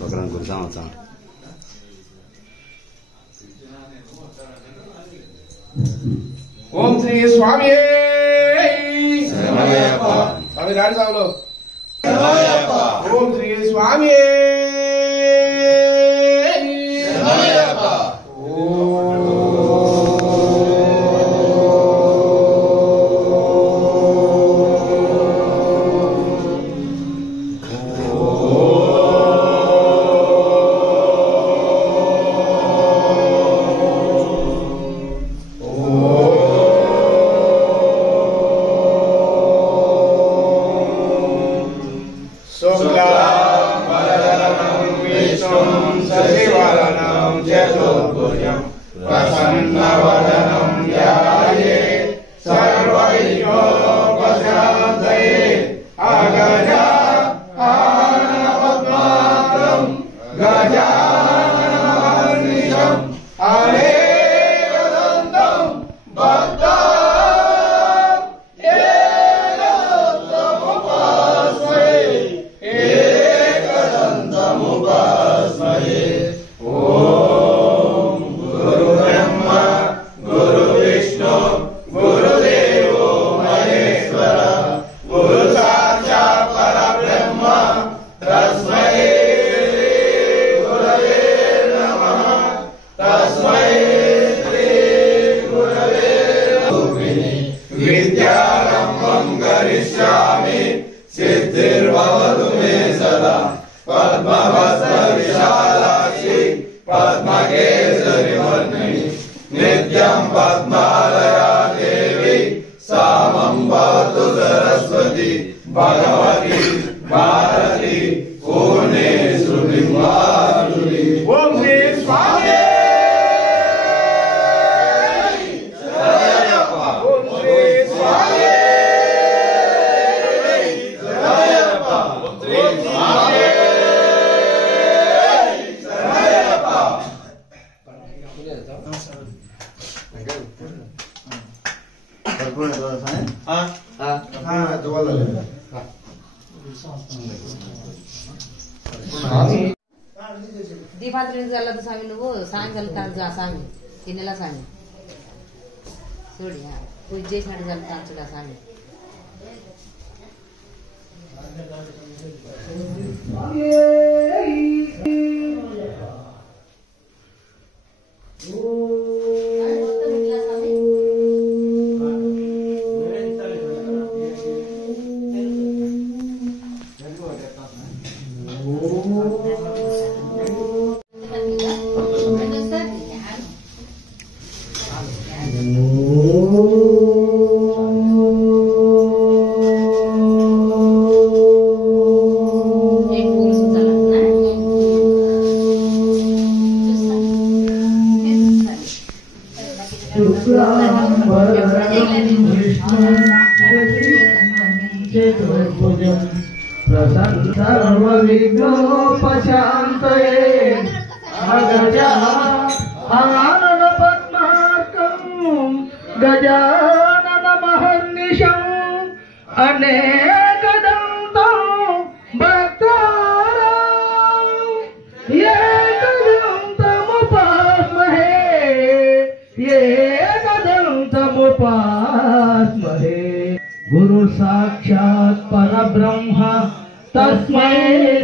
बकरन गुरसा होता ओम श्री स्वामी स्वामी राड सावलो ओम श्री स्वामी दीपावली झाला तर स्वामी नुव्వు సాయంకాలం స్వామి ఈ నెల స్వామి చూడు పూజ చేసినట్టు జరుగుతాను చూడ స్వామి गुरु साक्षात् परब्रह्म तस्मै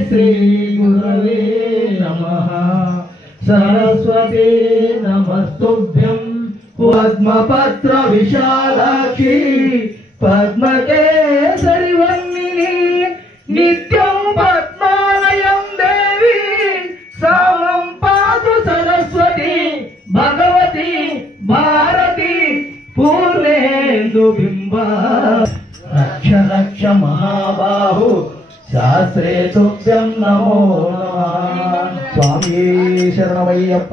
श्री गुरवे नमः। सरस्वती नमस्तुभ्यं पद्मपत्र विशालाक्षी पद्मकेसरी वर्णिनी नित्यं पद्मालयं देवी सामं पातु सरस्वती भगवती भारती पूर्णेन्दुबिम्बा। रक्ष रक्ष महाबाहु शास्त्रे तुभ्यं नमो नमः। स्वामी शरणमय्यप्प।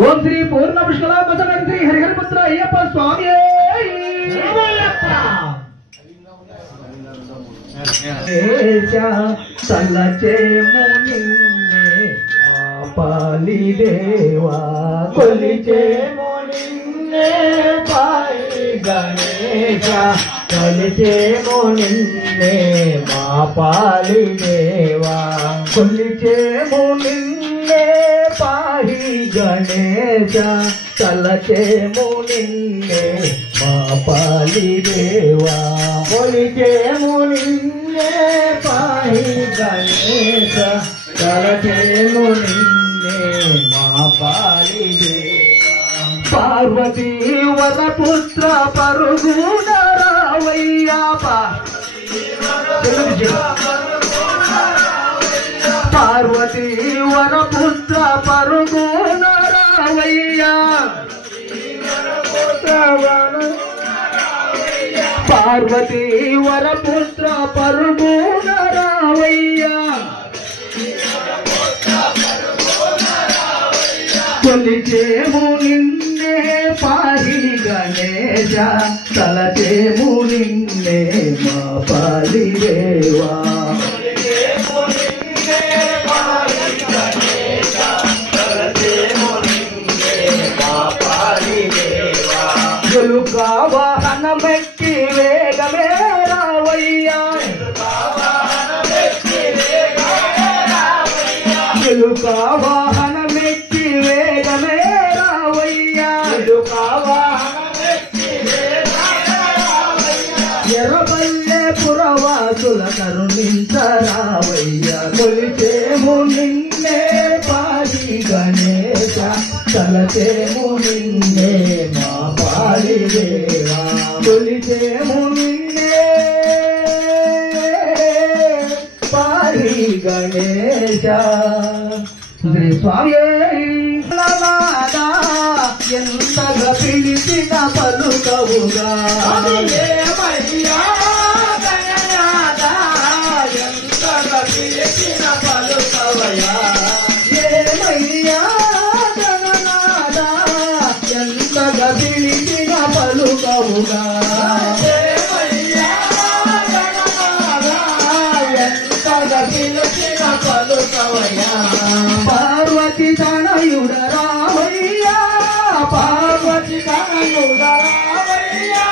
ओम श्री पूर्ण पुष्कलांबसन श्री हरिहरपुत्र अय्यप्प स्वामी तलचे मुनिन्ने पाली देवा कोलिचे मुनिन्ने पाई गणेशा కొలిచేమో నిన్నే మా పాలి దేవా కొలిచేమో నిన్నే పాహి గణేశ తలచేమో నిన్నే మా పాలి దేవా కొలిచేమో నిన్నే పాహి గణేశ తలచేమో నిన్నే మా పాలి దేవా పార్వతీ వరపుత్ర పరుగున రావయ్యా పార్వతీ వరపుత్ర పరుగున రావయ్యా పార్వతీ వరపుత్ర పరుగున రావయ్యా కొలిచేము నిన్నే పాలి గణేశ తలచేము నిన్నే మా పాలి దేవా గెలుకా వాహనమెక్కి వేగమే రావయ్యా గెలుకా వాహనమెక్కి వేగమే రావయ్యా ఎర్రబల్లె పురవాసుల కరుణించరావయ్యా కొలిచేము నిన్నే పాలి గణేశ తలచేము నిన్నే మా పాలి దేవా కొలిచేము నిన్నే పాలి గణేశ శ్రీ స్వామి ఎంతగా పిలిచిన పలుకవుగా ఎంతగా పిలిచిన పలుకవయా ఏమయ్యా గణనాదా ఎంతగా పిలిచిన పలుకవుగా ఎంతగా పిలిచిన పలుకవయా పార్వతి తనయుడ రామయ్యా పార్వతి తనయుడ రామయ్యా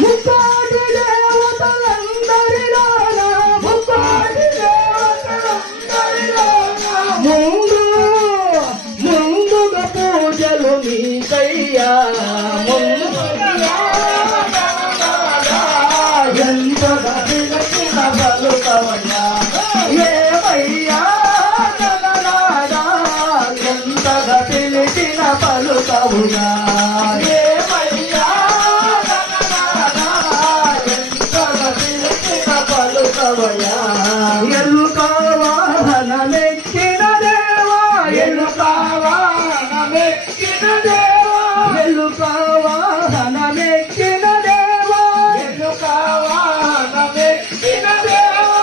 ముక్కోటి దేవతలందరిలోన ముక్కోటి దేవతలందరిలోన ముందుగా పూజలు నీకయ్యా ఎంతగా పిలిచిన పలుకవయ్యా ఏమయ్యా గణనాదా ఎంతగా పిలిచిన పలుకవుగా ఏమయ్యా గణనాదా ఎంతగా పిలిచిన పలుకవయ్యా ఎల్లుక వాహనమెక్కిన దేవా ఎల్లుక వాహనమెక్కిన దేవా ఎల్లుక వాహనమెక్కిన దేవా ఎల్లుక వాహనమెక్కిన దేవా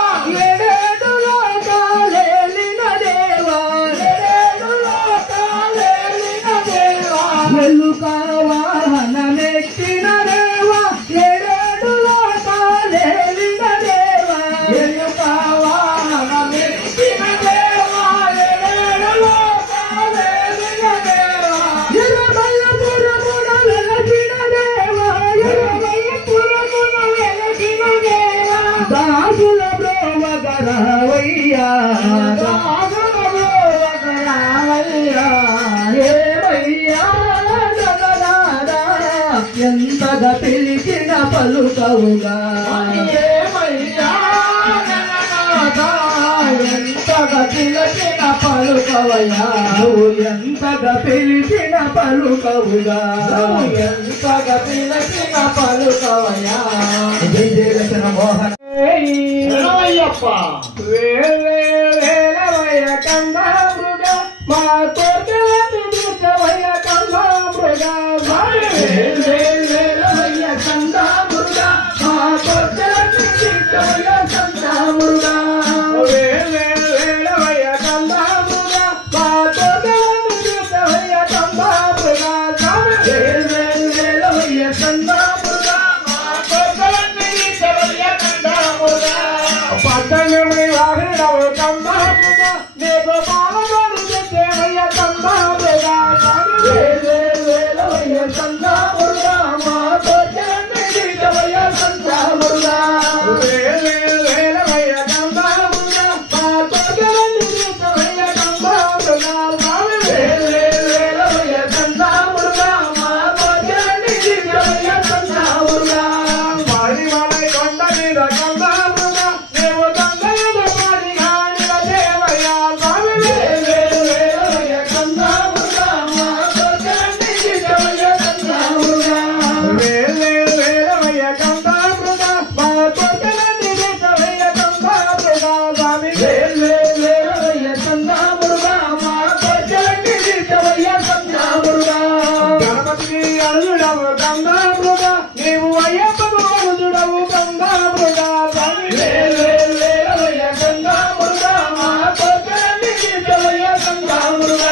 ఏడేడు లోకాలేలిన దేవా ఏడేడు లోకాలేలిన దేవా ఎల్లుక వాహనమెక్కిన దేవా ఏడేడు లోకాలేలిన దేవా ఎల్లుక వాహనమెక్కిన దేవా ఏడేడు లోకాలేలిన దేవా ఎర్రబల్లపురమున వెలసిన దేవా ఎర్రబల్లపురమున వెలసిన దేవా దాసుల బ్రోవగరావయ్యా దాసుల బ్రోవగరావయ్యా ఏమయ్యా గణనాదా ఎంతగా పిలిచిన పలుకవుగా ఏమయ్యా గణనాదా ఎంతగా పిలిచిన పలుకవయ్యా నువ్వు ఎంతగా పిలిచిన పలుకవుగా ఎంతగా పిలిచిన పలుకవయ్యా జయ జయ రచన మోహన వేలవయ్య కంద మృగ మా కోటలకి దుర్గవయ్య కంద మృగ వేలవయ్య కంద మృగ మా కోటలకి దుర్గవయ్య కంద మృగ వేలవయ్య కంద మృగ మా కోటలకి దుర్గవయ్య కంద మృగ వేలవయ్య కంద మృగ మా కోటలకి దుర్గవయ్య కంద మృగ పట్టణమే వాహిడవ కంద మృగ దేవ బాలగడు దేవయ్య కంద మృగ మీద కందామృగ మేము దండలు మారిగా నిలదేవయ్యా స్వామి వేలవయ్య కందామృగ మా కోరికలన్నీ తీర్చవయ్యా కందామృగ వేలవయ్య కందామృగ మా కోరికలన్నీ తీర్చవయ్యా కందామృగ స్వామి వేలవయ్య కందామృగ మా కోరికలన్నీ తీర్చవయ్యా కందామృగ గణపతికి అర్జునవు కందామృగ నీవు అయ్యప్పకు అర్జునవు కందామృగ స్వామి వేలవయ్య కందామృగ మా కోరికలన్నీ తీర్చవయ్యా కందామృగ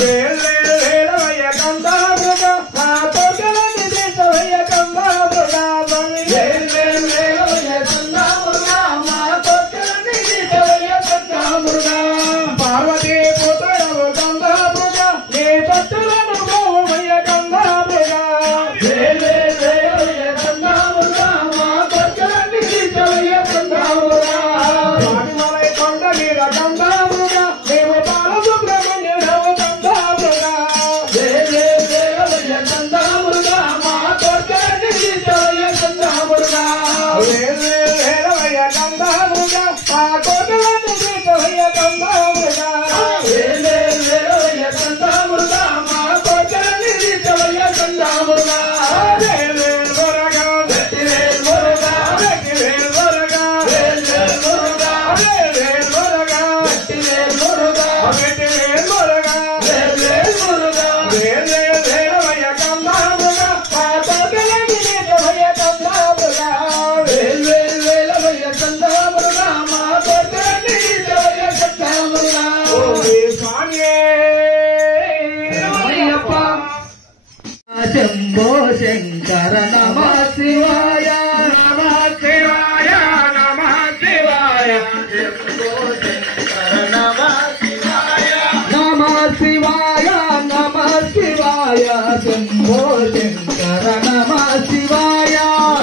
వేలవయ్య కందామృగ మా కోరికలన్నీ తీర్చవయ్యా కందామృగ స్వామి వేలవయ్య కందామృగ మా కోరికలన్నీ తీర్చవయ్యా కందామృగ పార్వతీ పుత్రుడవు కందామృగ నీ భక్తులను గోవయ్య కందామృగ వేలవయ్య కందామృగ మా కోరికలన్నీ తీర్చవయ్యా కందామృగ స్వామిమలై కొండ మీద కందామృగ మేము బాలసుబ్రహ్మణ్యుడవు కందామృగ వేలవయ్య కందామృగ మా కోరికలన్నీ తీర్చవయ్యా కందామృగ వేలవయ్య కందామృగ మా కోరికలన్నీ తీర్చవయ్యా కందామృగ వేలవయ్య కందామృగ మా కోరికలన్నీ తీర్చవయ్యా కందామృగ శంభో శంకర నమః శివాయ నమః శివాయ నమః శివాయ శంభో శంకర నమః శివాయ నమః శివాయ నమః శివాయ శంభో శంకర నమః శివాయ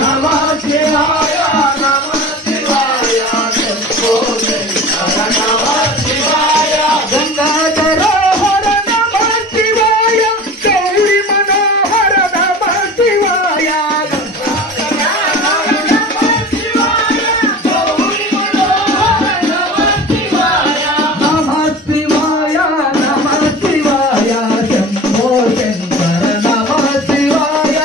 నమః శివాయ నమః శివాయ శంభో శంకర నమః శివాయ గంగాధర హర నమః శివాయ గౌరీ మనోహర నమః శివాయ నమః శివాయ నమః శివాయ శంభో శంకర నమః శివాయ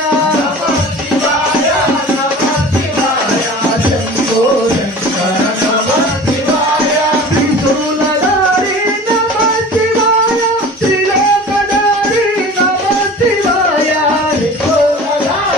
శంభో శంకర నమః శివాయ త్రిశూలధారి నమః శివాయ త్రిలోకధారి నమః శివాయ త్రిశూలధారి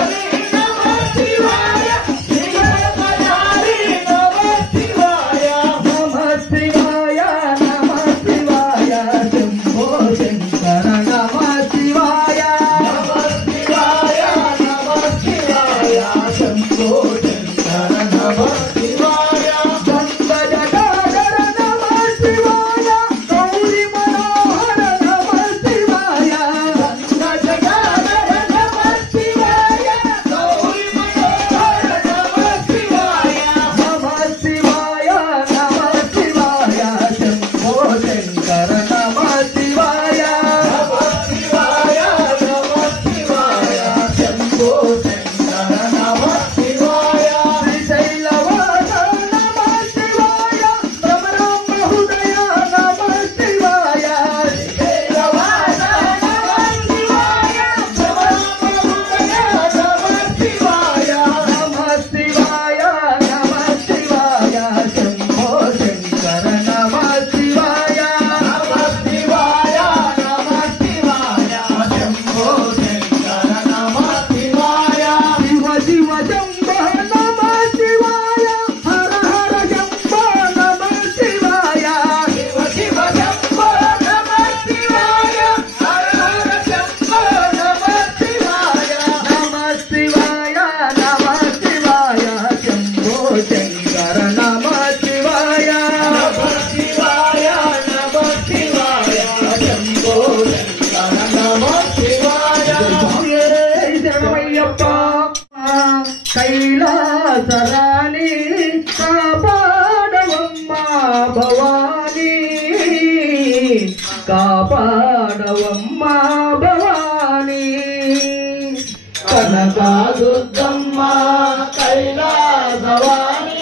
నమః శివాయ త్రిలోకధారి నమః శివాయ నమః శివాయ నమః శివాయ శంభో శంకర నమః శివాయ నమః శివాయ నమః శివాయ శంభో శంకర నమః శివాయ గంగధర నమః శివాయ గౌరీ మనోహర నమః శివాయ గంగధర నమః శివాయ గౌరీ మనోహర నమః శివాయ నమః శివాయ నమః శివాయ శంభో శంకర నమః శివాయ నమః శివాయ నమః శివాయ శంభో శంకర నమః శివాయ శ్రీశైలవాస నమః శివాయ భ్రమరాంబ హృదయ నమః శివాయ శ్రీశైలవాస నమః శివాయ భ్రమరాంబ హృదయ నమః శివాయ నమః శివాయ నమః శివాయ శంభో శంకర నమః శివాయ నమః శివాయ నమః శివాయ శంభో శంకర నమః శివాయ శివ శివ శంభో నమః శివాయ హర హర శంభో నమః శివాయ శివ శివ శంభో నమః శివాయ హర హర శంభో నమః శివాయ నమః శివాయ నమః శివాయ శంభో శంకర నమః శివాయ నమః శివాయ నమః శివాయ శంభో శంకర నమః శివాయ శరణమయ్యప్ప కైలాసరాణి కాపాడవమ్మా భవానీ కాపాడవమ్మా భవానీ కనకాదుర్గమ్మ కైలాసవాణి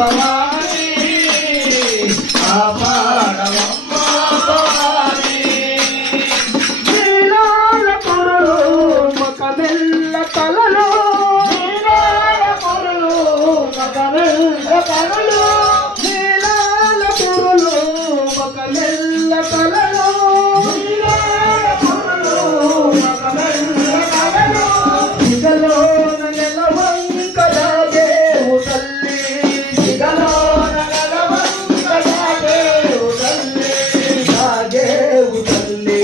భవాని కాపాడవమ్మ భవాని నీలాల పురులు మకమెల్ల తలలో నీలాల పురులు మకమెల్ల తలలో నీలాల పురులు మకమెల్ల తలలో నీలాల పురులు మకమెల్ల తలలో ఇదలోన నెలవంక రాజేవు తల్లి ఇదలోన నెలవంక రాజేవు తల్లి రాజేవు తల్లి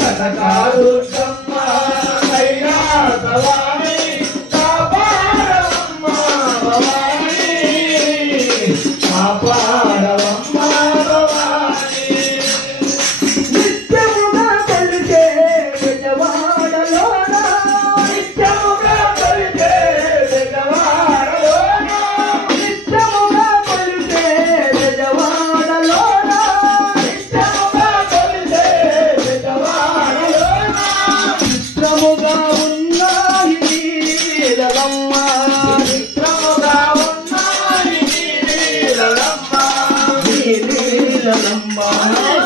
కనకాదుర్గమ్మ కైలాసవాణి కాపాడవమ్మ భవాని కాపాడవమ్మ భవాని నిత్యముగా కొలిచే విజయవాడలోన నిత్యముగా కొలిచే విజయవాడలోన నిత్యముగా కొలిచే విజయవాడలోన నిత్యముగా కొలిచే విజయవాడలోన చిత్రముగా ఉన్నాయి నీలమ్మ చిత్రముగా ఉన్నాయి నీలమ్మ నీలమ్మ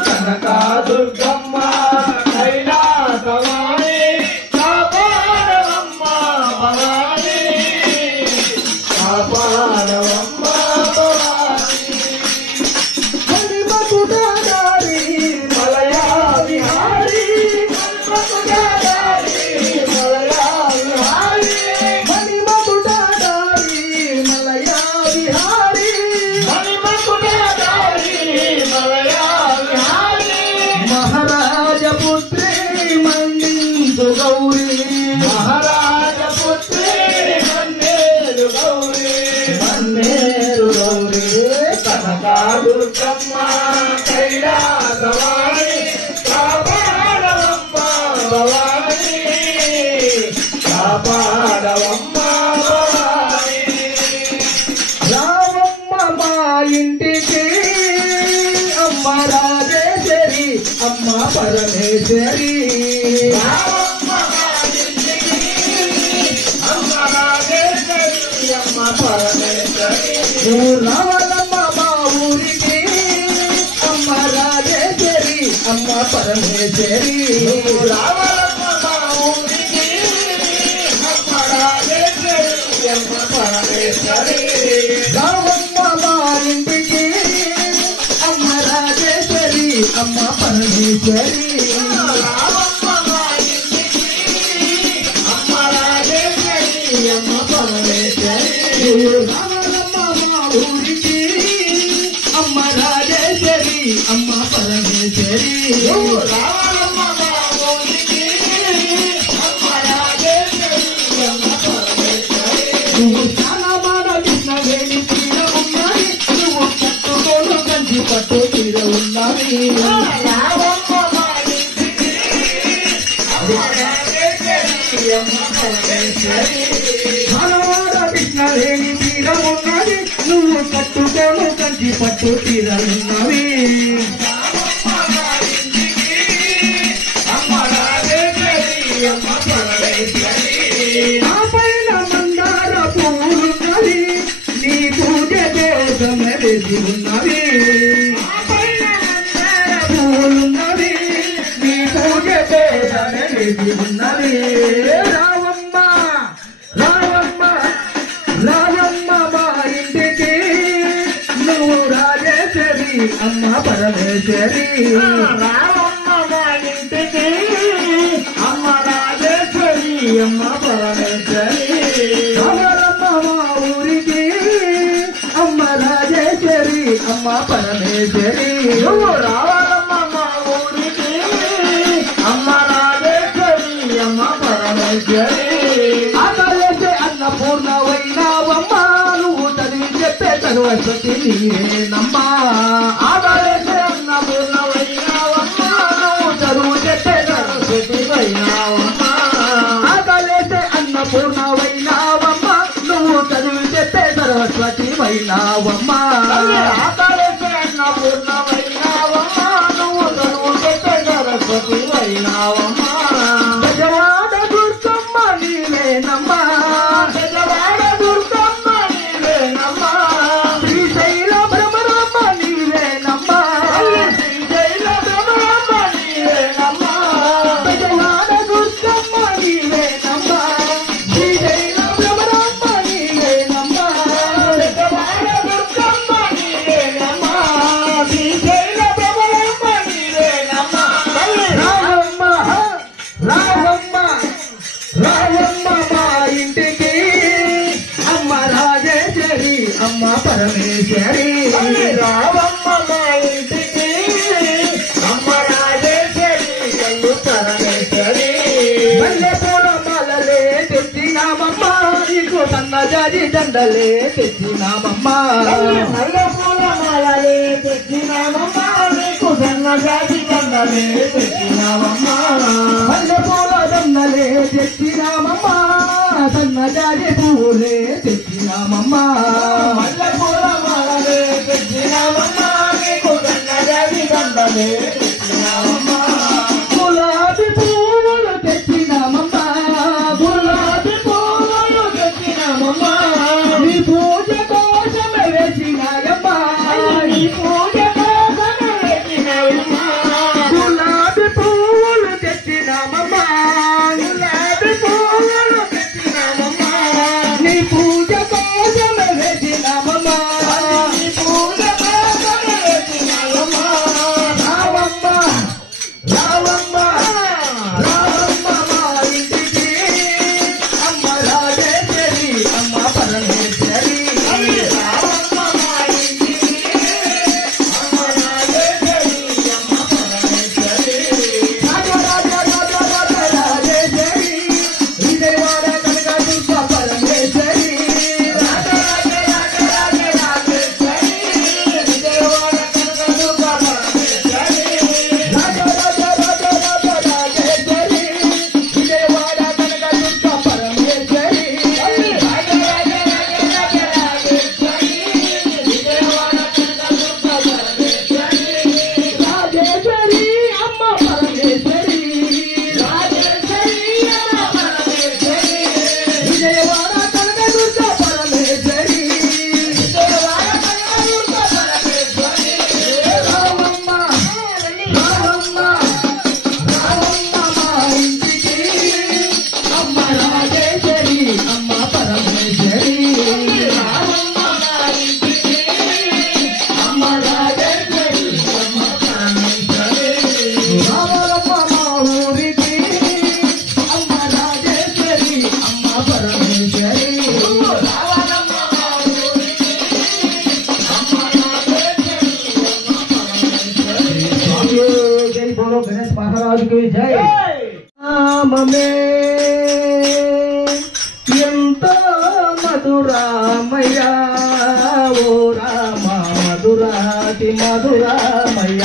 కనకాదుర్గమ్మ కైలాసవాణి కాపాడవమ్మ భవాని కాపాడవమ్మ భవాని మణిమకుడారి మలయా విహారి మణిమకుడారి మలయా విహారి మణిమకుడారి మలయా విహారి మణిమకుడారి మలయా విహారి మహారాజపుత్రి మన్నిందు గౌరీ మహారాజపుత్రి మన్నేరు గౌరీ మన్నేరు గౌరీ కనకాదుర్గమ్మ కైలాసవాణి కాపాడవమ్మ భవాని కాపాడవమ్మ భవాని రావమ్మ మా ఇంటికి అమ్మ రాజేశ్వరి అమ్మ పరమేశ్వరి రావమ్మ మా ఇంటికి అమ్మ రాజేశ్వరి అమ్మ పరమేశ్వరి నువ్వు రావాలమ్మ మా ఊరికి అమ్మ రాజేశ్వరి అమ్మ పరమేశ్వరి నువ్వు రావాలమ్మ మా ఊరికి అమ్మ రాజేశ్వరి అమ్మ పరమేశ్వరి రావమ్మ మా ఇంటికి అమ్మ రాజేశ్వరి అమ్మ పరమేశ్వరి రావమ్మ మా ఇంటికి అమ్మ రాజేశ్వరి అమ్మ పరమేశ్వరి రావాలమ్మ మా ఊరికి అమ్మ రాజేశ్వరి అమ్మ పరమేశ్వరి రావాలమ్మ మా ఊరికి అమ్మ రాజేశ్వరి అమ్మ పరమేశ్వరి నువ్వు చాలా బాగా కృష్ణవేణి తీర ఉన్నది నువ్వు కట్టుకోను కంచి పట్టు తీర ఉన్నది రావమ్మ మా ఇంటికి అమ్మ రాజేశ్వరి అమ్మ పరమేశ్వరి ధనవాడ కృష్ణవేణి తీర ఉన్నది నువ్వు కట్టుకోను కంచి పట్టు తీర ఉన్నది అమ్మ రాజేశ్వరి అమ్మ పరమేశ్వరి నా పైన మందార పూలున్నది నీ పూజ కోసమే వేసి ఉన్నది నా పైన మందార పూలున్నది నీ పూజ కోసమే వేసి ఉన్నది రావమ్మ రావమ్మ రావమ్మ మా ఇంటికి నువ్వు రాజేశ్వరి అమ్మ పరమేశ్వరి రావమ్మ మా ఇంటికి అమ్మ రాజేశ్వరి అమ్మ పరమేశ్వరి రావాలమ్మ మా ఊరికి అమ్మ రాజేశ్వరి అమ్మ పరమేశ్వరి నువ్వు రావాలమ్మ మా ఊరికి అమ్మ రాజేశ్వరి అమ్మ పరమేశ్వరి ఆకలేసే అన్నపూర్ణవైనావమ్మ నువ్వు చదివి చెప్పే సర్వస్వతి నీవేనమ్మా ఆకలేసే అన్నపూర్ణవైనావమ్మ నువ్వు చదువు చెప్పే సరస్వతి వైనావమ్మ ఆకలేసే అన్నపూర్ణవైనావమ్మ నువ్వు చదివి చెప్పే సరస్వతి వైనావమ్మ ఆకలేసే అన్నపూర్ణవైనావమ్మ నువ్వు చదువు చెప్పే సరస్వతి వైనావమ్మ గజవాడ దుర్గమ్మ నీవేనమ్మా గజవాడ దుర్గమ్మ నీవేనమ్మా శ్రీ అమ్మ పరమేశ్వరి రావమ్మ మా ఇంటికి అమ్మ రాజేశ్వరి అల్లు పరమేశ్వరి మల్లెపూల మాలలే తెచ్చినామమ్మ నీకు సన్నజాజి దండలే తెచ్చినామమ్మ మల్లెపూల మాలలే తెచ్చినామమ్మ నీకు సన్నజాజి దండలే తెచ్చినామమ్మ మల్లెపూల దండలే తెచ్చినామమ్మ సన్నజాజి పువ్వులే తెచ్చినామమ్మ మల్లెపూల మాలలే తెచ్చినామమ్మ నీకు సన్నజాజి దండలే తెచ్చినామమ్మ గులాబీ పువ్వులు తెచ్చినామమ్మ గులాబీ పువ్వులు తెచ్చినామమ్మ నీ పూజ కోసమే వేసినాయమ్మ నీ పూజ కోసమే వేసినాయమ్మ గులాబీ పువ్వులు తెచ్చినామమ్మ గులాబీ పువ్వులు తెచ్చినామమ్మ నీ పూజ కోసమే వేసినామమ్మ నీ పూజ కోసమే వేసినాయమ్మ రావమ్మ రావమ్మ రావమ్మ మా ఇంటికి అమ్మ రాజేశ్వరి అమ్మ పరమేశ్వరి రావమ్మ మా ఇంటికి అమ్మ రాజేశ్వరి అమ్మ పరమేశ్వరి రాజేశ్వరి విజయవాడ కనకదుర్గ పరమేశ్వరి రాజేశ్వరి విజయవాడ కనకదుర్గ పరమేశ్వరి రాజేశ్వరి విజయవాడ కనకదుర్గ పరమేశ్వరి రాజేశ్వరి అమ్మ పరమేశ్వరి రాజేశ్వరి అమ్మ పరమేశ్వరి విజయవాడ కనకదుర్గ పరమేశ్వరి విజయవాడ కనకదుర్గ పరమేశ్వరి రామమ్మ రామమ్మ రామమ్మ మా ఇంటికి అమ్మ రాజేశ్వరి అమ్మ పరమేశ్వరి రామమ్మ మా ఇంటికి అమ్మ రాజేశ్వరి అమ్మ పరమేశ్వరి రామమ్మ మా ఊరికి అమ్మ రాజేశ్వరి అమ్మ పరమేశ్వరి రామమ్మ మా ఊరికి అమ్మ రాజేశ్వరి అమ్మ పరమేశ్వరి జై బోలో గణేష్ మహారాజ్ కి జై నామమే ఎంతో మధురామయ్య ఓ రామ మధురాతి మధురామయ్య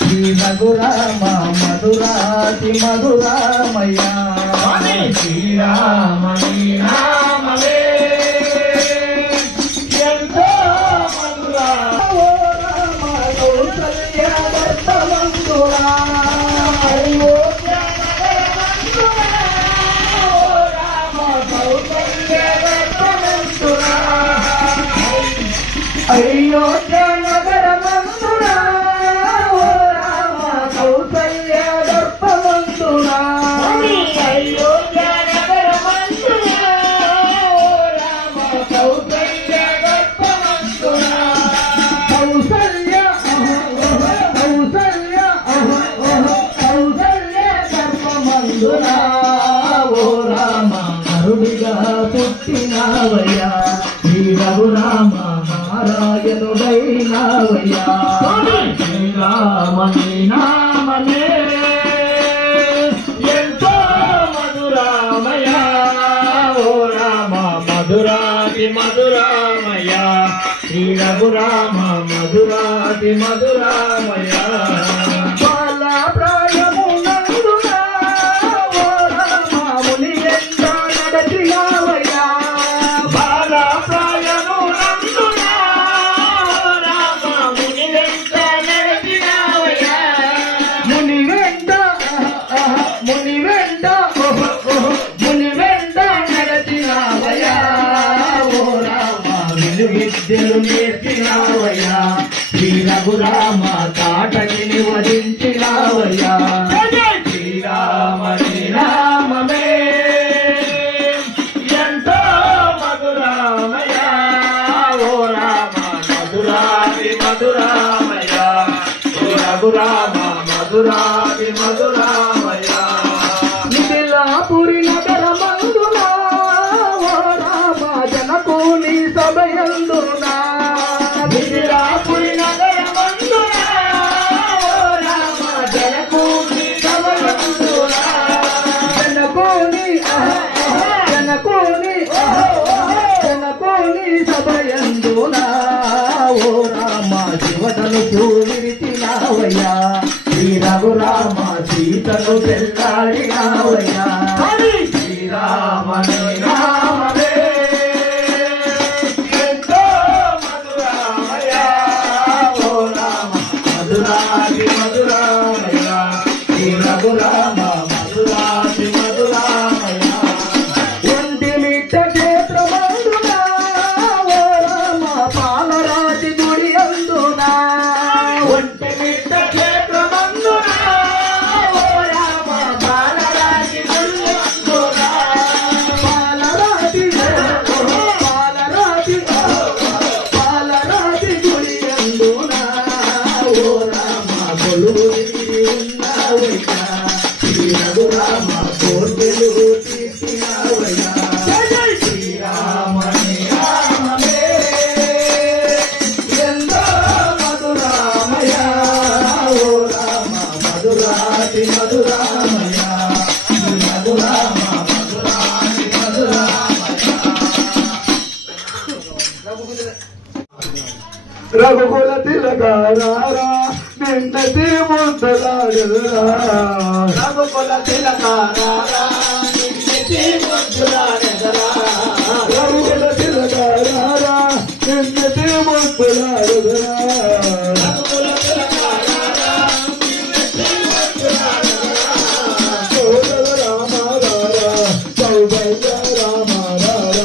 శ్రీ రఘురామ మధురాతి మధురామయ్య శ్రీరామ నామమే ఎంతో మధురా ఓ రామ కౌసల్య వర్తమంతురా అయోధ్య నగరమంతురా ఓ రామ కౌసల్య వర్తమంతురా అయోధ్య నగరమంతురా ఓ రామ కౌసల్య వర్తమంతురా అయోధ్య నగరమంతురా ఓ రామ కౌసల్య వర్తమంతురా కౌసల్య కౌసల్య కౌసల్య ధర్మమందురా ఓ రామ నరుడిగా పుట్టినావయ్యా శ్రీ రఘురామ నారాయణుడైనావయ్యా శ్రీరామని నామమే ఎంతో మధురామయ ఓ రామ మధురాతి మధురామయ శ్రీ రఘురామ మధురాతి మధురామయ బాలా ప్రాయమునందునా ఓ రామ ముని ఎంత నడచినావయ్యా బాలా ప్రాయమునందునా ఓ రామ ముని ఎంత నడచినావయ్యా ముని వెంట ముని వెంట ముని వెంట నడచినావయ్యా ఓ రామ విద్యలు నేర్చినావయ్యా శ్రీ రఘురామ తాటకిని వధించినావయ్యా శ్రీరామని నామమే ఎంతో మధురామయ ఓ రామ మధురాది మధురామయ ఓ రఘురామ మధురాది మధురామయ మిథిలాపురి నగరమందున ఓ రామ జనకుని సభ సభయందునా మిథిలాపురి నగరమందునా రామ జనకుని సభయందునా జనకుని సభయందునా ఓ రామ శివతను చూడిరిచినావయ్యా శ్రీ రఘురామ సీతను పెళ్ళాడినావయ్యా శ్రీరామని రామదే ఎంతో మధురామయ్యా ఓ రామ మధురాది మధురామయ్యా శ్రీ రఘురామ మధురాది మధురామయ్యా ఒంటి మిట్ట క్షేత్రమందునా ఓ రామ పాలరాతి గుడి అందునా ఒంటి మిట్ట క్షేత్రమందునా ఓ రామ పాలరాతి గుడి అందునా పాలరాతి గుడి అందునా ఓ రామ కొలువురి ఉన్నావయ్యా శ్రీ రఘురామ కోర్కెలు తీర్చినావయ్యా శ్రీరామని రామమే ఎంతో మధురామయ్యా ఓ రామ మధురాతి మధురామయ్యా శ్రీ రఘురామ మధురాతి మధురామయ్యా రఘుకుల తిలకారా నిన్నటి ముద్దలాడరా రఘుకుల తిలకారా నిన్నటి ముద్దలాడరా రఘుకుల తిలకారా నిన్నటి ముద్దలాడరా రఘుకుల తిలకారా నిన్నటి ముద్దలాడరా సోదర రామ రారా సౌభాగ్య రామ రారా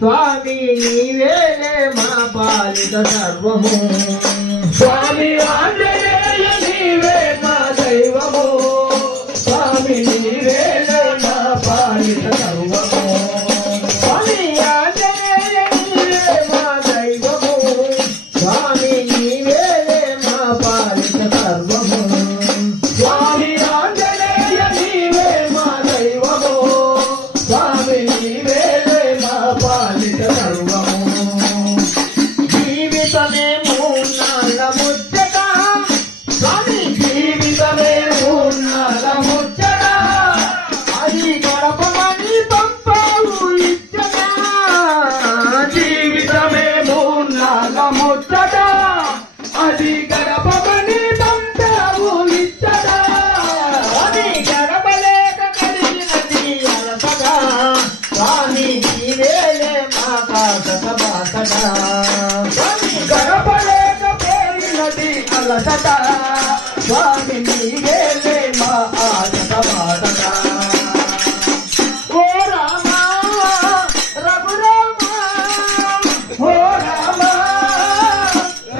స్వామి నీవేలే మా పాలిత సర్వము స్వామి ఆంజనేయ నీవే మా దైవము స్వామి నీవేలే మా పాలిత సర్వము స్వామి ఆంజనేయ నీవే మా దైవము స్వామి నీవేలే మా పాలిత సర్వము స్వామి ఆంజనేయ నీవే మా దైవము స్వామి నీవేలే మా పాలిత సర్వము జీవితమే మూన్నాళ్ళ ముచ్చట స్వామి జీవితమే మూన్నాళ్ళ ముచ్చట అది గడపమని పంపావు ఇచ్చట జీవితమే మూన్నాళ్ళ ముచ్చట అది గడపమని పంపావు ఇచ్చట అది గడపలేక కలిగినది అలసగా స్వామి నీవేలే మా కాసట బాసట గడపలేకపోయినది అలసట స్వామి నీవేలే మా ఆసట బాసట ఓ రామ రఘురామ ఓ రామ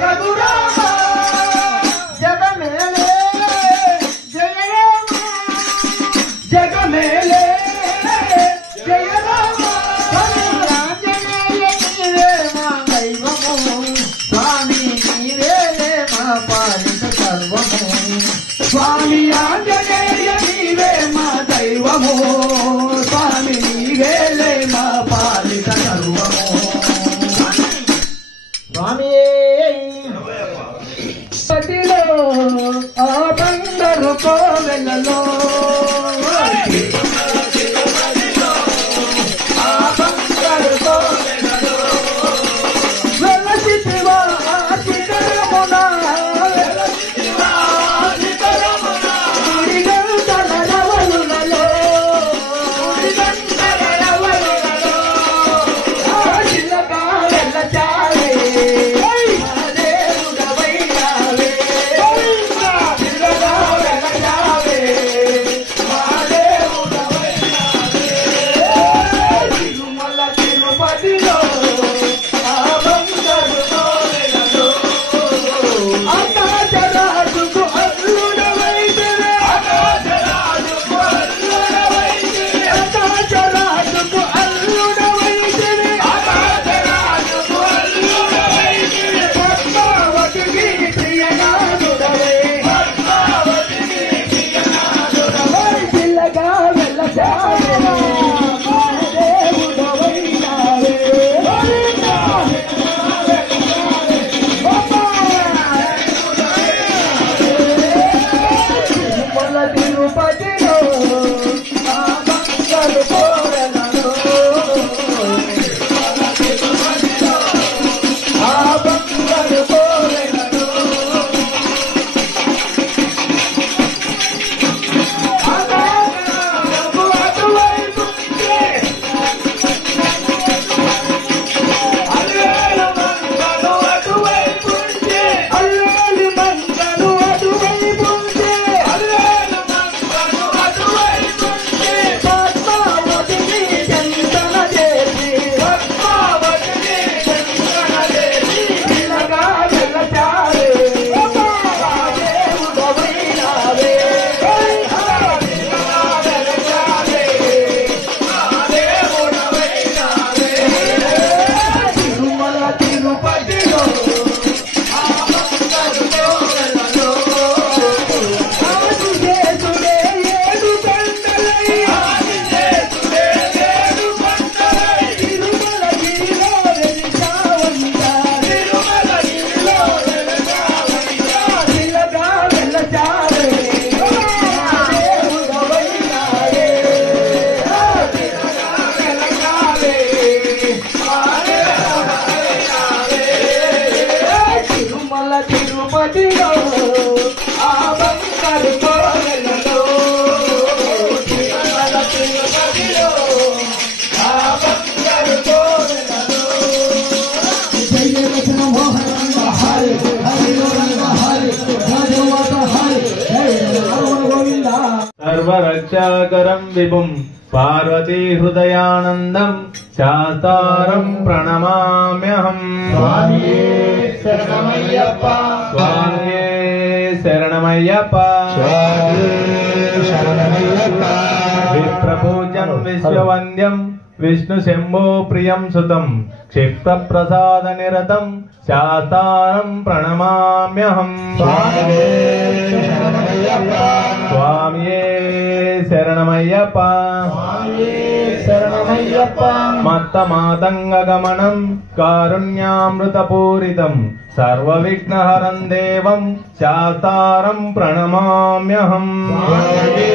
రఘురామ జగమేలే జయ రామ జగ మేలే జయ రామ ఆంజనేయ నీవే మా దైవము స్వామి నీవేలే మా పాలిత సర్వము స్వామి ఆంజనేయ నీవే మా దైవము స్వామి నీవేలే మా పాలిత సర్వము స్వామి పతిలో ఆ బందరు కోవెలలో ఆ బందరు కోవెలలో వెలసితివా ఆ శిఖరమున గుడిగంటల రవలులలో ఆ చిలకా వెళ్ళచావే सर्वरक्षाकरं विभुं पार्वती हृदयानन्दं शास्तारं प्रणमाम्यहम् स्वामिये शरणमय्यप्पा स्वामिये शरणमय्यप्पा स्वामिये शरणमय्यप्पा विप्रपूज्यं विश्ववन्द्यं विष्णुशम्भो प्रियं सुतं क्षिप्रप्रसादनिरतं शास्तारं प्रणमाम्यहम् स्वामिये शरणमय्यप्पा स्वामिये शरणमय्यप्पा स्वामिये शरणमय्यप्पा मत्तमातङ्गगमनं कारुण्यामृतपूरितं सर्वविघ्नहरं देवं शास्तारं प्रणमाम्यहम् स्वामिये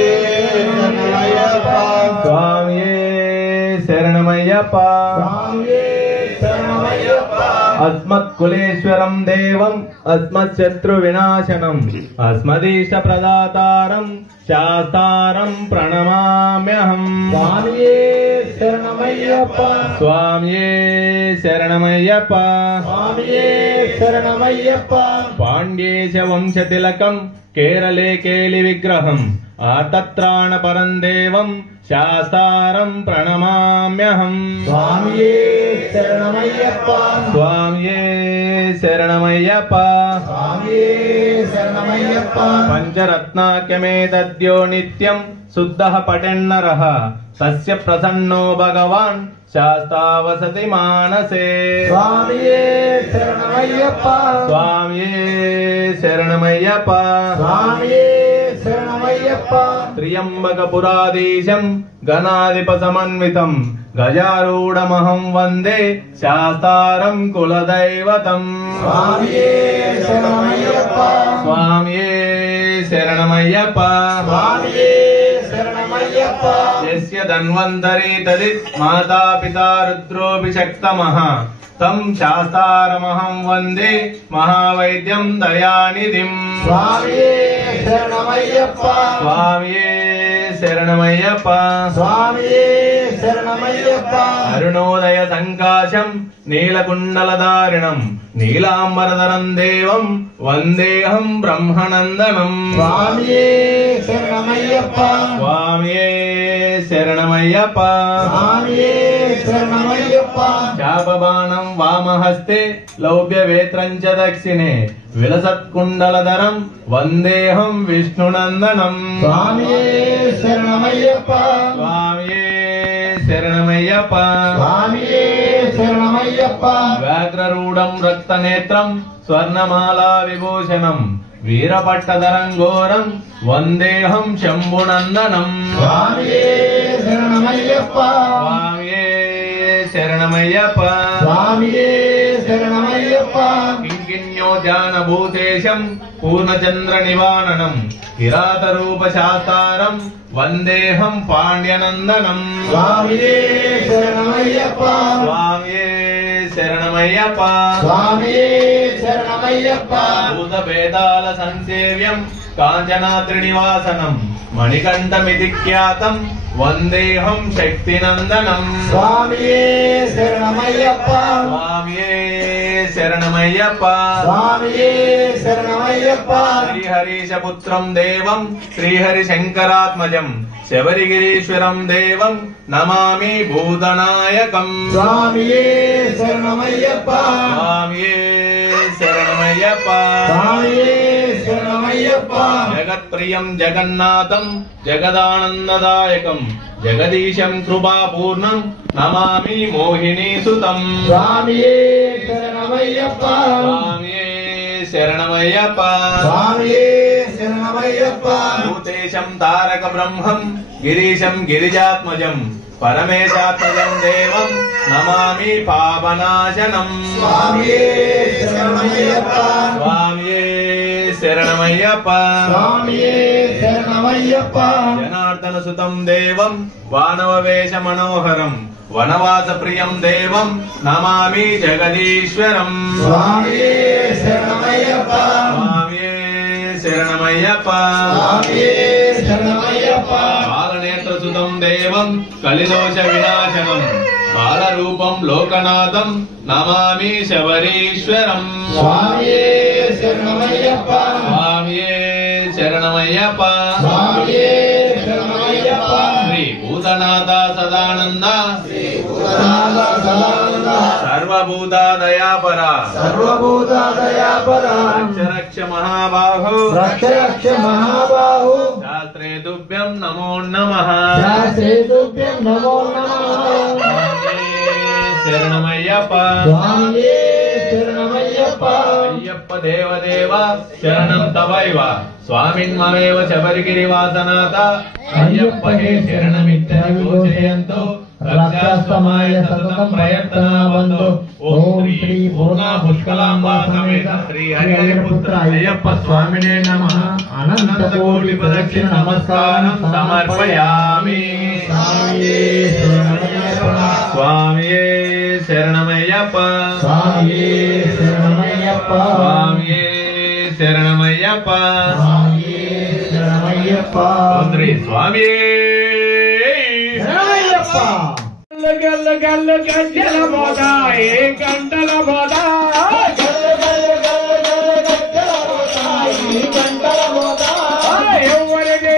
शरणमय्यप्पा स्वामिये शरणमय्यप्पा स्वामिये शरणमय्यप्पा अस्मत्कुलेश्वरं देवम् अस्मत्शत्रुविनाशनम् अस्मदीष्टप्रदातारं शास्तारं प्रणमाम्यहम् स्वामिये शरणमय्यप्पा स्वामिये शरणमय्यप्पा स्वामिये शरणमय्यप्पा पाण्ड्येश वंशतिलकं केरले केलिविग्रहं ఆర్తత్రాణపరం దేవం శాస్తారం ప్రణమామ్యహం. స్వామియే శరణమయ్యప్ప. స్వామియే శరణమయ్యప్ప. స్వామియే శరణమయ్యప్ప. పంచరత్నాఖ్యమేతద్యో నిత్యం శుద్ధః పఠన్నరః తస్య ప్రసన్నో భగవాన్ శాస్తావసతి మానసే. స్వామియే శరణమయ్యప్ప. స్వామియే శరణమయ్యప్ప. స్వామియే శరణమయ్యప్ప. త్ర్యంబకపురాధీశం గణాధిప సమన్వితం గజారూఢమహం వందే శాస్తారం కులదైవతం. స్వామియే శరణమయ్యప్ప. స్వామియే శరణమయ్యప్ప. స్వామియే శరణమయ్యప్ప. యస్య ధన్వంతరీ తదిత్ మాతా పితా రుద్రోపి శక్తమః తం శాస్తారమహం వందే మహావైద్యం దయానిధిం. స్వామియే శరణమయ్యప్ప. స్వామియే శరణమయ్యప్ప. స్వామియే శరణమయ్యప్ప. అరుణోదయ సంకాశం నీలకుండలధారిణం నీలాంబరధరం దేవం వందేహం బ్రహ్మనందనం. స్వామియే శరణమయ్యప్ప. స్వామియే శరణమయ్యప్ప. స్వామియే శరణమయ్యప్ప. శాపబాణం వామహస్తే లౌభ్యవేత్రం చ దక్షిణే విలసత్కుండలధరం వందేహం విష్ణునందనం. స్వామియే శరణమయ్యప్ప. స్వామియే శరణమయ్యప్ప. స్వామియే శరణమయ్యప్ప. వ్యాఘ్రరూఢం రక్తనేత్రం స్వర్ణమాలా విభూషణం వీరపట్టధరం ఘోరం వందేహం శంభునందనం. స్వామియే శరణమయ్యప్ప. స్వామియే శరణమయ్యప్ప. స్వామియే శరణమయ్యప్ప. కింకిణ్యోద్యానభూతేశం పూర్ణచంద్ర నివారణం కిరాతరూపశాస్తారం వందేహం పాండ్యనందనం. స్వామియే శరణమయ్యప్ప. స్వామియే శరణమయ్యప్ప. స్వామియే శరణమయ్యప్ప. భూతభేదాల సంసేవ్యం కాంచనాద్రినివాసనం మణికంఠమితి ఖ్యాతం వందేహం శక్తినందనం. స్వామియే శరణమయ్యప్ప. స్వామియే శరణమయ్యప్ప. స్వామియే శరణమయ్యప్ప. శ్రీహరీశపుత్రం దేవం శ్రీహరిశంకరాత్మజం శబరిగిరీశ్వరం దేవం నమామి భూతనాయకం. స్వామియే శరణమయ్యప్ప. స్వామియే శరణమయ్యప్ప. స్వామియే శరణమయ్యప్ప. జగత్ప్రియం జగన్నాథం జగదానందదాయకం జగదీశం కృపాపూర్ణం నమామి మోహినీసుతం. స్వామియే శరణమయ్యప్ప. స్వామియే శరణమయ్యప్ప. స్వామియే శరణమయ్యప్ప. భూతేశం తారక బ్రహ్మం గిరీశం గిరిజాత్మజం పరమేశాత్మజం దేవం నమామి పాపనాశనం. స్వామియే శరణమయ్యప్ప. స్వామియే శరణమయ్యప్ప. స్వామియే శరణమయ్యప్ప. జనార్దన సుతం దేవం వానవవేష మనోహరం వనవాస ప్రియం దేవం నమామి జగదీశ్వరం. స్వామియే శరణమయ్యప్ప. స్వామియే శరణమయ్యప్ప. స్వామియే శరణమయ్యప్ప. బాలనేత్ర సుతం దేవం కలిదోష వినాశనం బాలరూపం లోకనాథం నమామి శబరీశ్వరం. స్వామియే శరణమయ్యప్ప. స్వామియే శరణమయ్యప్ప. స్వామియే శరణమయ్యప్ప. శ్రీ భూతనాథ సదానంద భూతనాథ సదానంద సర్వభూత దయాపర సర్వభూత దయాపర రక్ష రక్ష మహాబాహు రక్ష రక్ష మహాబాహు శాస్త్రే తుభ్యం నమో నమః. శాస్త్రేతుభ్యం నమో నమః. శరణమయ్యప్ప. స్వామియే శరణమయ్యప్ప. అయ్యప్ప దేవదేవ శరణం తవైవ స్వామిన్మమేవ శబరిగిరివాసనాథ అయ్యప్ప హే శరణమిత్యభిఘోషయంతో రక్షాస్తమాయ సతతం ప్రయత్నావంతో. ఓం శ్రీ పూర్ణా పుష్కలాంబా సమేత శ్రీ హరిహరపుత్ర అయ్యప్ప స్వామినే నమః. అనంత కోటి ప్రదక్షిణ నమస్కారం సమర్పయామి. స్వామియే శరణమయ్యప్ప. స్వామియే శరణమయ్యప్ప. స్వామియే శరణమయ్యప్ప. స్వామియే శరణమయ్యప్ప. స్వామియే శరణమయ్యప్ప. శ్రీ స్వామియే శరణమయ్యప్ప. గల్లు గల్లు గజ్జల మోద ఏ గంటల మోద ఎవరికి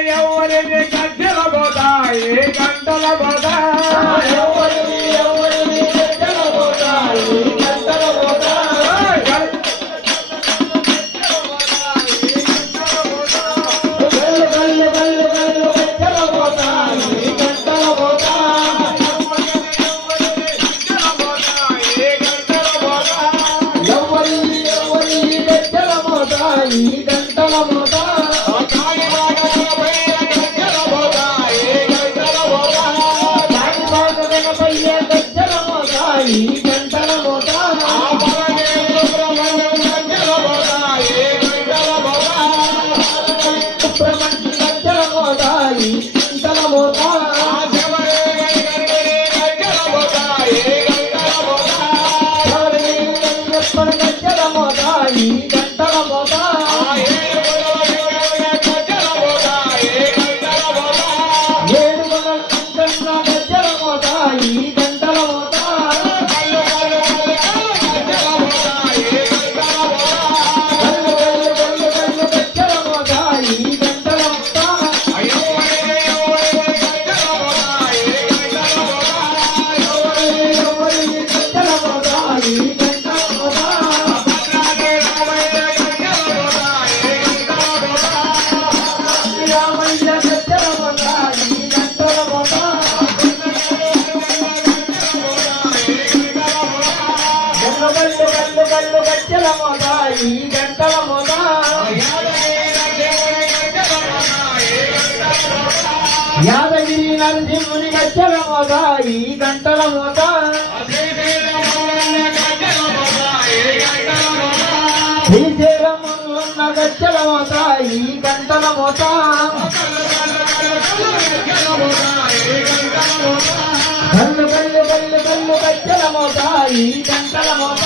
గంటల మోత యాదగిరి నరసింహుని గజ్జల మోత ఈ గంటల మోత శ్రీశైలమున్న గజ్జల మోత ఈ గంటల మోత కళ్ళు కళ్ళు కళ్ళు కళ్ళు గజ్జల మోత ఈ గంటల మోత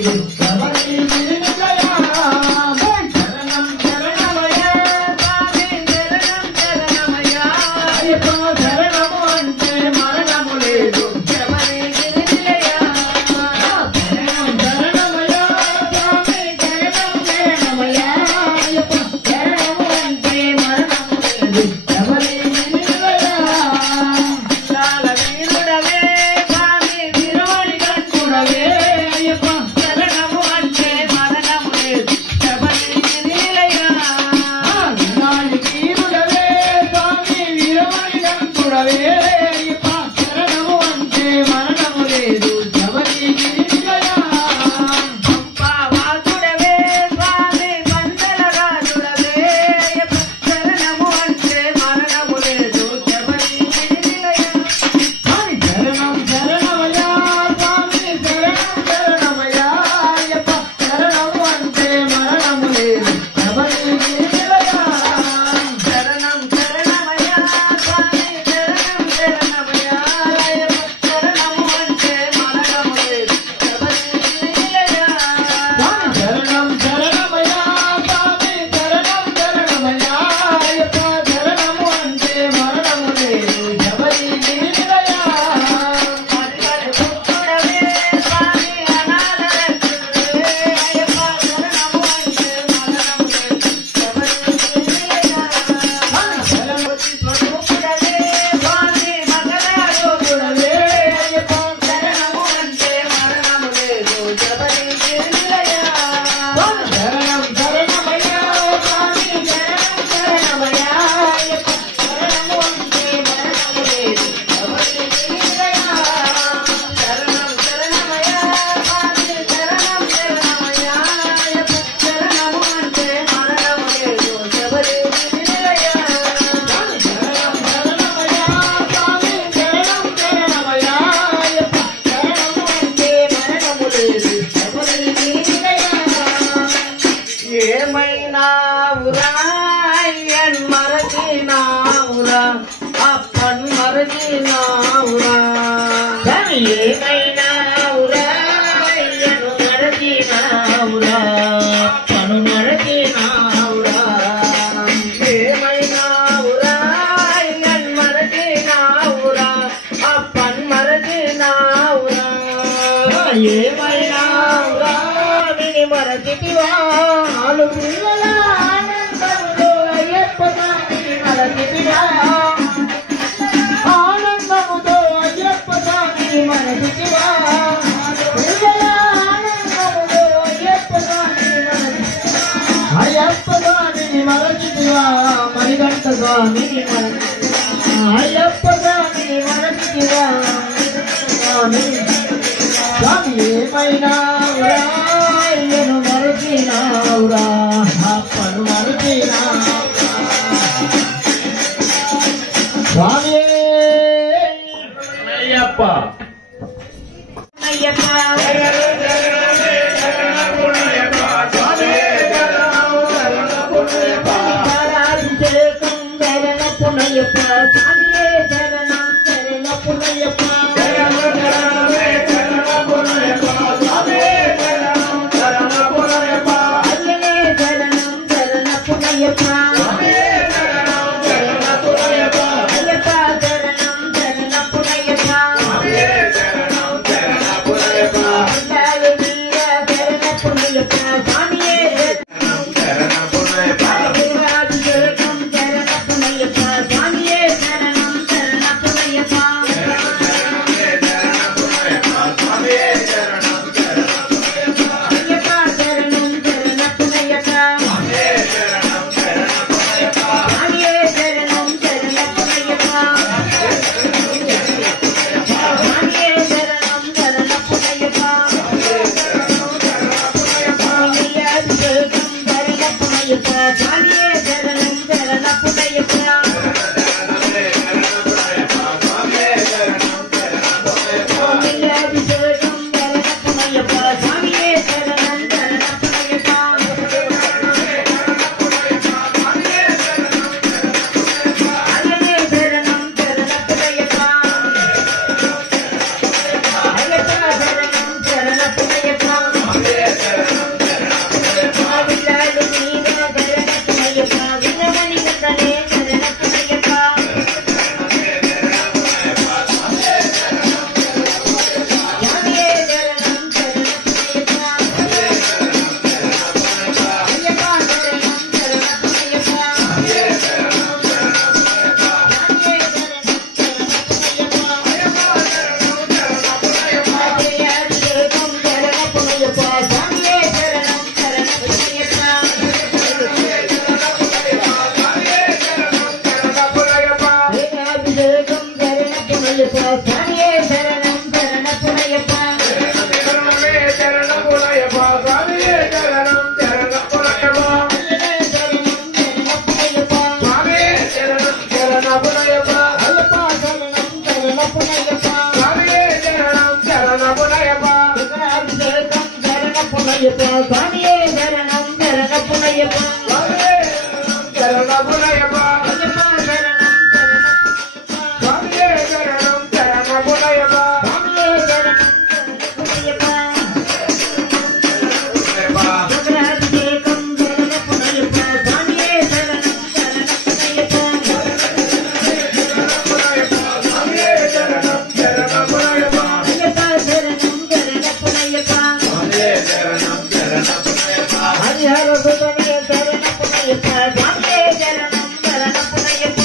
లేదు శబరి గిరినిలయ శరణం శరణమయ్య స్వామి శరణం శరణమయ్య అయ్యప్ప శరణము అంటే మరణము లేదు శబరి గిరినిలయ శరణం శరణమయ్య స్వామి శరణం శరణమయ్య అయ్యప్ప శరణము అంటే మరణము లేదు శబరి గిరినిలయ లాల వీరుడవే స్వామి వీరమణి కంఠుడవే అయ్యప్ప శరణము అంటే మరణము లేదు శబరి గిరినిలయ లాలి వీరుడవే స్వామి వీరమణి కంఠుడవే అయ్యప్ప శరణము అంటే మరణము లేదు శబరి గిరినిలయ పంపావాసుడవే స్వామి పందల రాజుడవే అయ్యప్ప శరణము అంటే మరణము లేదు శబరి గిరినిలయ స్వామి శరణం శరణమయ్య స్వామి శరణం శరణమయ్య అయ్యప్ప శరణము అంటే మరణము లేదు శబరి గిరినిలయ శరణం శరణమయ్య స్వామి శరణం శరణమయ్య అయ్యప్ప శరణము అంటే మరణము లేదు శబరి గిరినిలయ స్వామి శరణం శరణమయ్య స్వామి శరణం శరణమయ్య అయ్యప్ప శరణము అంటే మరణము లేదు శబరి గిరినిలయ హరిహరి పుత్రుడవే స్వామి అనాథ రక్షకుడవే అయ్యప్ప శరణము అంటే మరణము లేదు శబరి గిరినిలయ శరణవతి స్వరూపుడవే స్వామి మకరాయోగుడవే అయ్యప్ప శరణము అంటే మరణము లేదు శబరి గిరినిలయ శరణం శరణమయ్య స్వామి శరణం శరణమయ్య అయ్యప్ప శరణము అంటే మరణము లేదు శబరి గిరినిలయ శరణం శరణమయ్య స్వామి శరణం శరణమయ్య అయ్యప్ప శరణము అంటే మరణము లేదు శబరి గిరినిలయ శరణం శరణమయ్య స్వామి శరణం శరణమయ్య అయ్యప్ప శరణము అంటే మరణము లేదు శబరి గిరినిలయ ఏమైనావురా అయ్యన్ మరచినావురా అప్పన్ మరచినావురా ఏమైనావురా అయ్యన్ మరచినావురా అప్పను మరచినావురా ఏమైనావురా అయ్యన్ మరచినావురా అప్పన్ మరచినావురా ఏమైనావురా విని మరచితివా నాలు పిల్లల ఆనందములో అయ్యప్ప స్వామిని మరచితివా ఆనందముతో అయ్యప్ప స్వామిని మరచితివా పిల్లల ఆనందములో అయ్యప్ప స్వామిని మరచితివా అయ్యప్ప స్వామిని మరచితివా మణికంఠ స్వామిని మరచితివా అయ్యప్ప స్వామిని మరచితివా స్వామి స్వామి ఏమైనావురా అయ్యను మరచినావురా అప్పను మరచినావురా స్వామి అయ్యప్ప అయ్యప్ప అభిషేకం శరణ పునయ్యప్ప స్వామియే శరణం శరణ పునయ్యప్ప అయ్యనే శరణం శరణ పునయ్యప్ప అయ్యప్ప శరణం శరణ పునయ్యప్ప అందాలు వీర శరణ పునయ్యప్ప స్వామియే అభిషేకం శరణ పునయ్యప్ప స్వామియే శరణం శరణ పునయ్యప్ప అయ్యప్ప శరణం శరణ పునయ్యప్ప స్వామియే శరణం శరణ పునయ్యప్ప స్వామియే శరణం శరణ పునయ్యప్ప పునయ్యప్ప స్వామియే శరణం శరణపునయ్యప్ప స్వామియే శరణపునయ్యప్ప స్వామియే శరణం శరణపునయ్యప్ప చక్రాభిషేకం శరణపునయ్యప్ప స్వామియే శరణం శరణపునయ్యప్ప స్వామియే శరణం శరణపునయ్యప్ప అయ్యప్ప శరణం శరణపునయ్యప్ప హరిహర సుతనే శరణపునయ్యప్ప స్వామియే శరణం శరణపునయ్యప్ప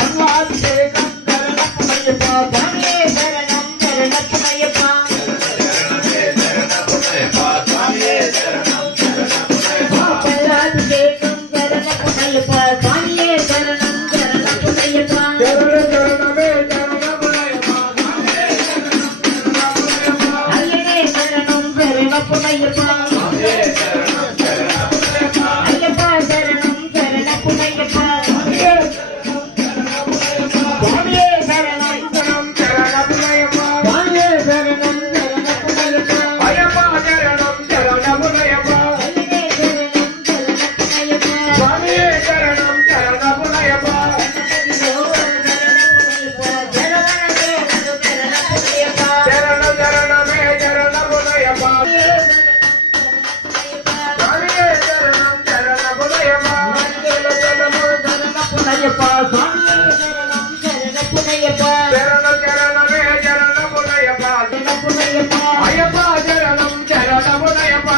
సర్వాభిషేకం శరణపునయ్యప్ప స్వామియే శరణం శరణపునయ్యప్ప పల్లాభిషేకం శరణపునయ్యప్ప స్వామియే శరణం శరణపునయ్యప్ప శరణ శరణమే శరణపునయ్యప్ప అయ్యనే శరణం శరణపునయ్యప్ప అయ్యప్ప శరణం శరణపునయ్యప్ప స్వామియే శరణం శరణపునయ్యప్ప స్వామియే శరణం శరణపునయ్యప్ప అయ్యప్ప శరణం శరణపునయ్యప్ప అయ్యనే శరణం శరణపునయ్యప్ప స్వామియే శరణం శరణపునయ్యప్ప శరణ శరణమే శరణపునయ్యప్ప స్వామియే శరణం శరణపునయ్యప్ప శరణ శరణమే శరణపునయ్యప్ప అయ్యప్ప శరణం శరణపునయ్యప్ప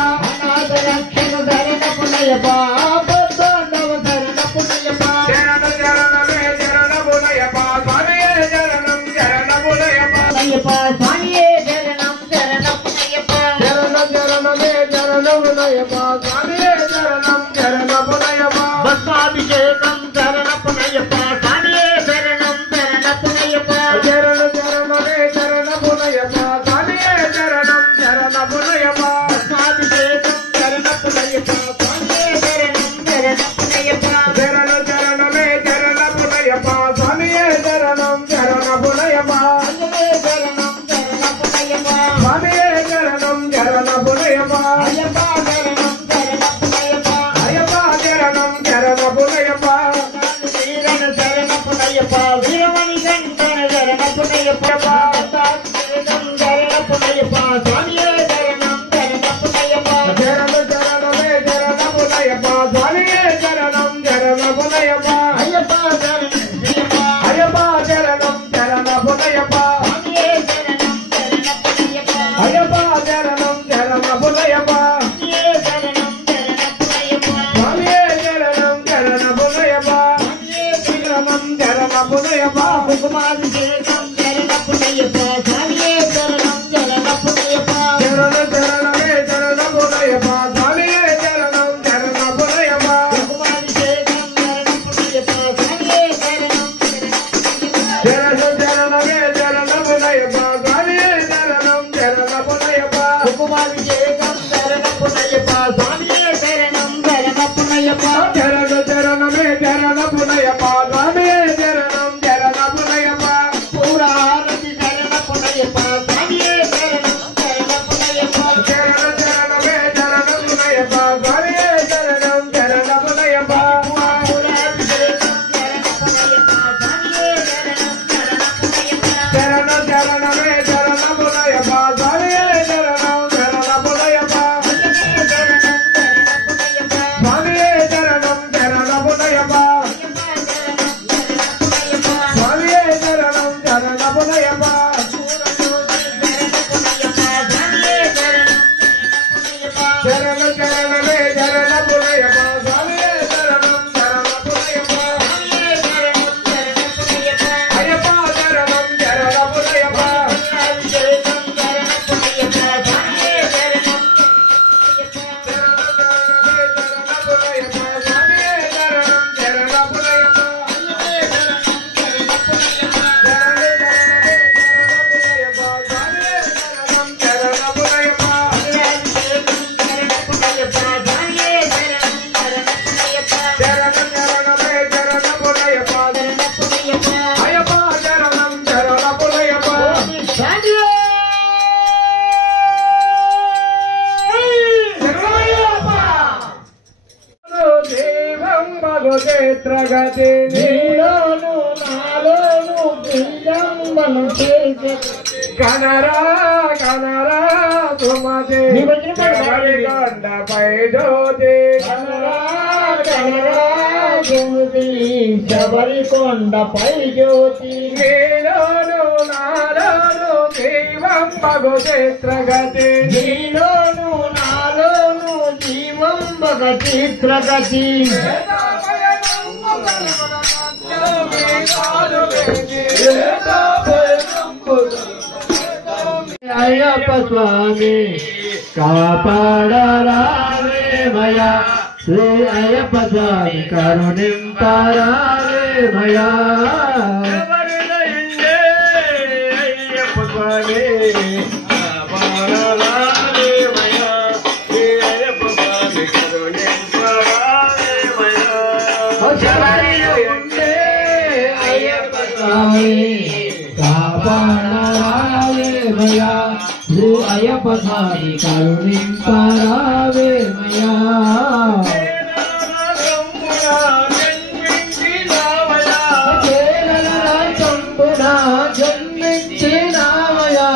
శరణ శరణమే శరణపునయ్యప్ప స్వామియే శరణం శరణపునయ్యప్ప స్వామియే శరణం శరణపునయ్యప్ప శరణ శరణమే శరణపునయ్యప్ప స్వామియే శరణం శరణపునయ్యప్ప భస్మాభిషేకం శరణపునయ్యప్ప స్వామియే శరణం శరణపునయ్యప్ప శరణ శరణమే శరణపునయ్యప్ప స్వామియే శరణం శరణపునయ్యప్ప భస్మాభిషేకం శరణపునయ్యప్ప స్వామియే శరణం శరణపునయ్యప్ప శరణ శరణమే శరణపునయ్యప్ప స్వామియే శరణం శరణపునయ్యప్ప అయ్యనే శరణం శరణపునయ్యప్ప దేవం భగవతేత్రగతి నీలోను నాలోను దివ్యంబను చేసే కనరా కనరా సుమతి కొండపై జ్యోతి కనరా కనరా సుమతి శబరి కొండపై జ్యోతి నీలోను నాలోను దేవం భగవతేత్రగతి నీలోను నాలోను జీవం భగవతేత్రగతి అయ్యప్ప స్వామి కాపాడరామయ్యా శ్రీ అయ్యప్ప స్వామి కరుణింపరామయ్యా అయ్యప్ప స్వామి కాపాడరామయ్యా శ్రీ అయ్యప్ప స్వామి కరుణింపరామయ్యా అయ్యప్ప స్వామి కాపాడరామయ్యా శ్రీ అయ్యప్ప స్వామి కరుణింపరామయ్యా జన్మించినావయా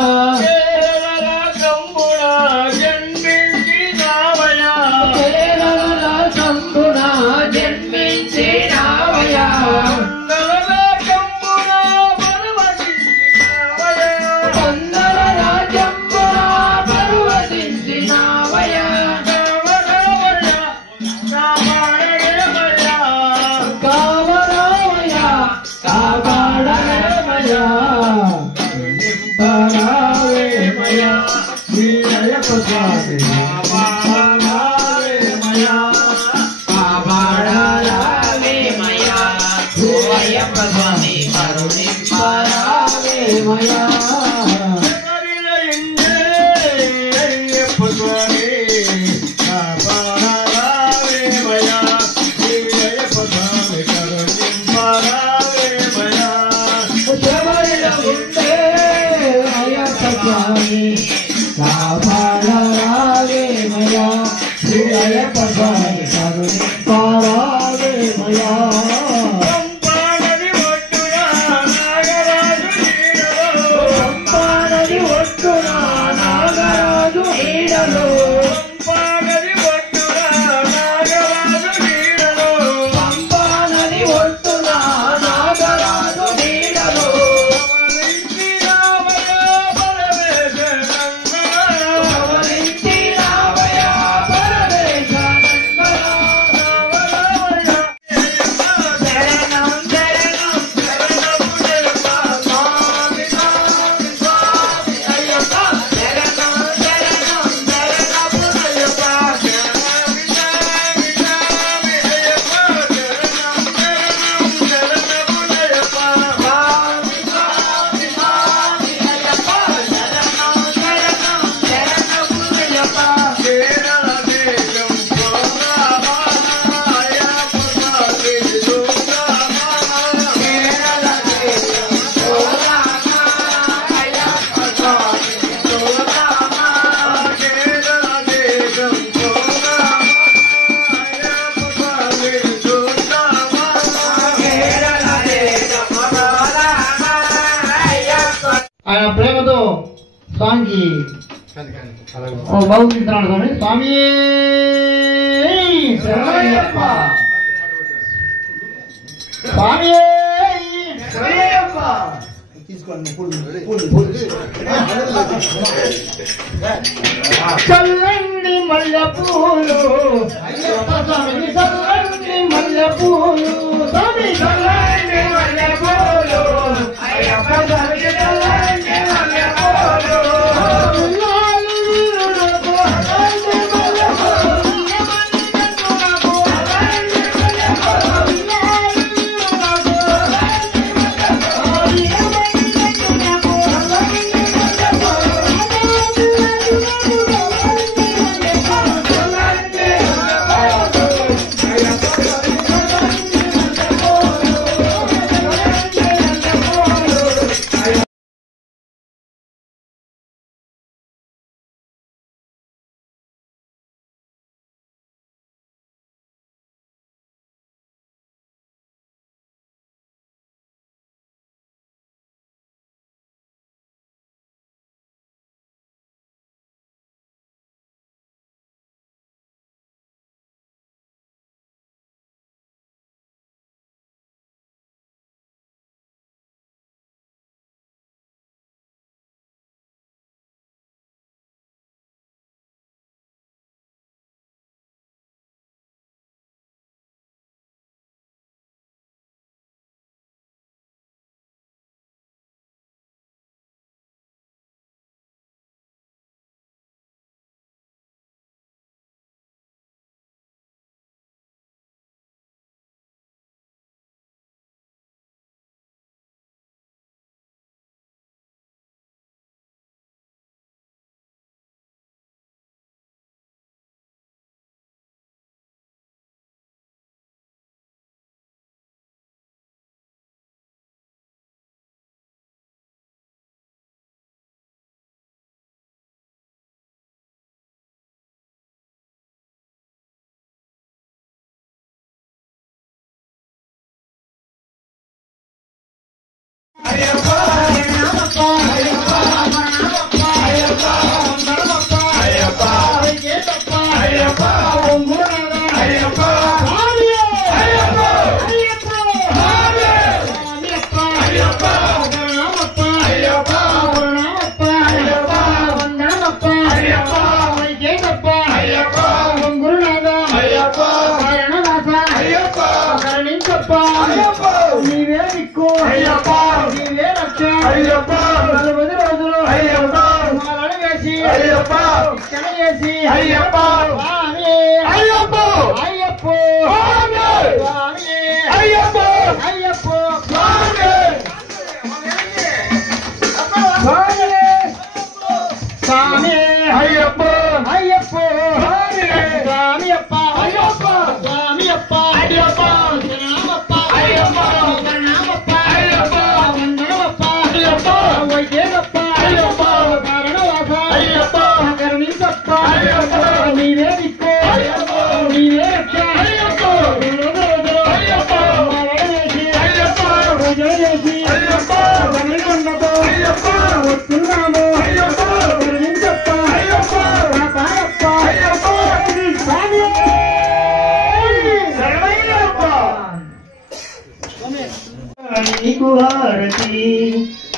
ఆయన ప్రేమతో స్వామికి బాగుతున్నాడు స్వామి స్వామి శరణయ్యప్ప స్వామి శరణయ్యప్ప చల్లండి మల్లె పూలు అయ్యప్ప స్వామికి చల్లండి మల్లె పూలు స్వామి చల్లండి మల్లె పూలు అయ్యప్ప స్వామికి చల్లండి మల్లె పూలు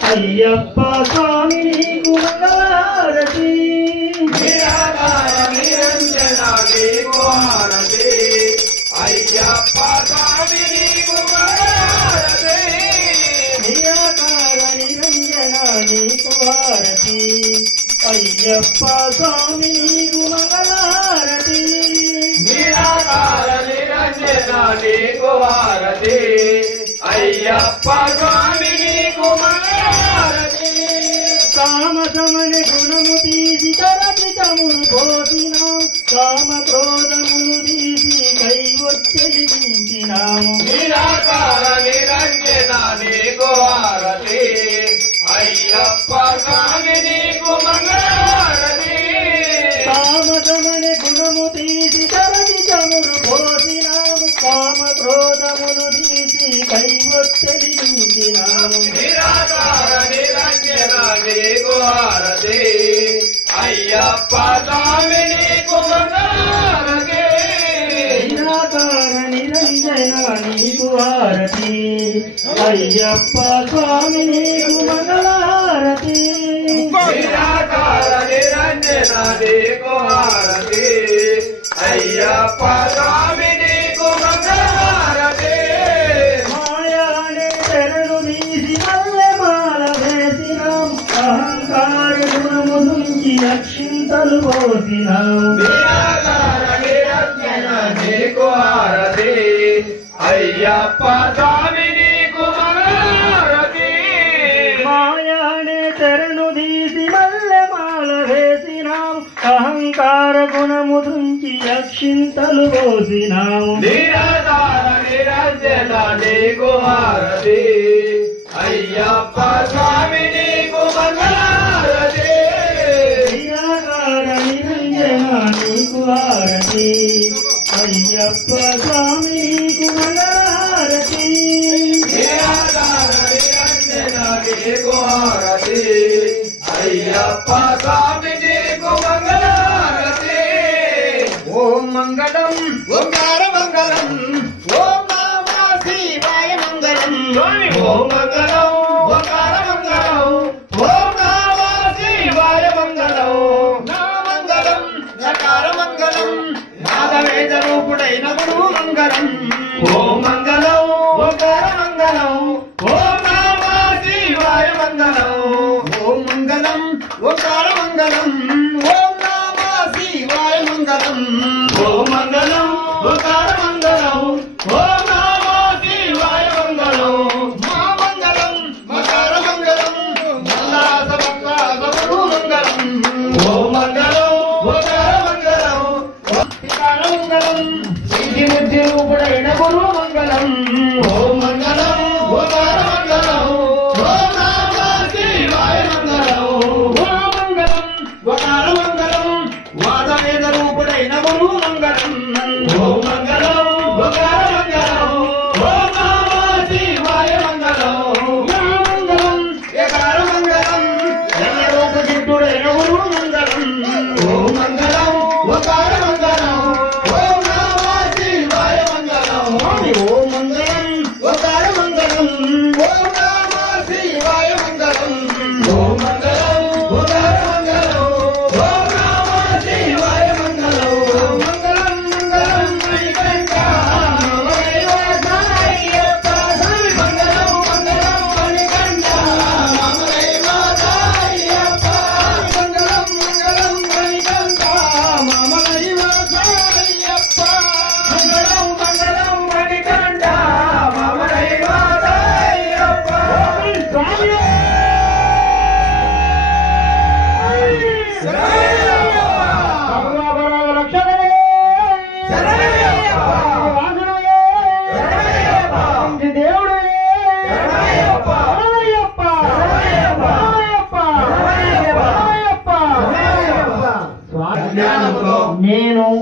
అయ్యప్ప స్వామి నీకు మంగళహారతి నిరాకార నిరంజన నీకు హారతి అయ్యప్ప స్వామి నీకు మంగళహారతి నిరాకార నిరంజన నీకు హారతి అయ్యప్ప స్వామి నీకు మంగళహారతి నిరాకార నిరంజన నీకు హారతి అయ్యప్ప స్వామి నీకు మంగళహారతి కామసమని గుణము తీసి కరపితమును పోసినాం కామ క్రోధమును తీసి కైవొచ్చెలించినాము నిరాకార నిరంజన నీకు హారతి అయ్యప్ప స్వామి నీకు మంగళహారతి కామసమని గుణము తీసి కరపితమును పోసినాము కామ క్రోధమును తీసి కైవొచ్చెలించినాము నిరాకార నిరంజన నీకు హారతి అయ్యప్ప స్వామి నీకు మంగళహారతి నిరాకార నిరంజన నీకు హారతి అయ్యప్ప స్వామి నీకు మంగళహారతి నిరాకార నిరంజన నీకు హారతి అయ్యప్ప స్వామి నీకు మంగళహారతి మాయానే తెరలు తీసి మల్లెమాల వేసినాం అహంకార గుణము నుంచి రక్షింతలు పోసినాం నిరాకార నిరంజన నీకు హారతి అయ్యప్ప స్వామి నీకు మంగళహారతి మాయానే తెరను తీసి మల్లెమాల వేసినాం అహంకార గుణము నుంచి అక్షింతలు పోసినాము నిరాకార నిరంజన నీకు హారతి అయ్యప్ప స్వామి నీకు మంగళహారతి నిరాకార నిరంజన నీకు హారతి అయ్యప్ప స్వామి నీకు మంగళహారతి నిరాకార నిరంజన నీకు హారతి అయ్యప్ప స్వామి నీకు మంగళహారతి ఓం మంగళం ఓంకార మంగళం ఓం నమః శివాయ మంగళం ఓం మంగళం ఓంకార మంగళం ఓం నమః శివాయ మంగళం నా మంగళం నకార మంగళం నాదవేద రూపుడైన గురు మంగళం ఓం మంగళం ఓంకార మంగళం ఓం నమః శివాయ మంగళం ఓం మంగళం ఓంకార మంగళం ఓం నమః శివాయ మంగళం ఓం మంగళం ఓంకార మంగళం ఓం నమః శివాయ మంగళం మా మంగళం మకార మంగళం మల్లాస భక్తాస గురు మంగళం ఓం మంగళం ఓంకార మంగళం ఓంకార మంగళం సిద్ధి బుద్ధి రూపుడైన గురు మంగళం ఓం మంగళం ఓంకార మంగళం ఓం నమః శివాయ మంగళం ఓం మంగళం ఓంకార మంగళం వాదవేద రూపుడైన గురు మంగళం ఓం మంగళం ఓంకార మంగళం ఓం నమః శివాయ మంగళం మంగళం ఏకార మంగళం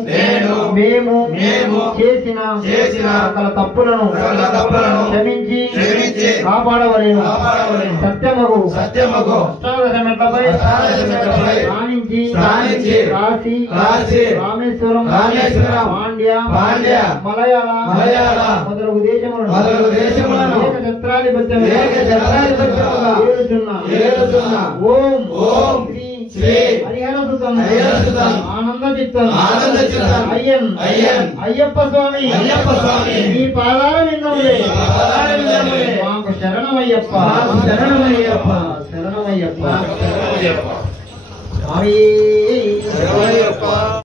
నేను మేము చేసిన సకల తప్పులను క్షమించి కాపాడవలేను. సత్యమగు అష్టాదశమెట్లపై రాణించి కాశీ రామేశ్వరం పాండ్య మలయాళ మొదలగు దేశములను ఏలుచున్నా. ఓం శ్రీ హరిహరసుతం ఆనంద చిత్తం అయ్యప్ప స్వామి ఈ పాదాల విందములే మాకు శరణమయ్యప్ప. స్వామి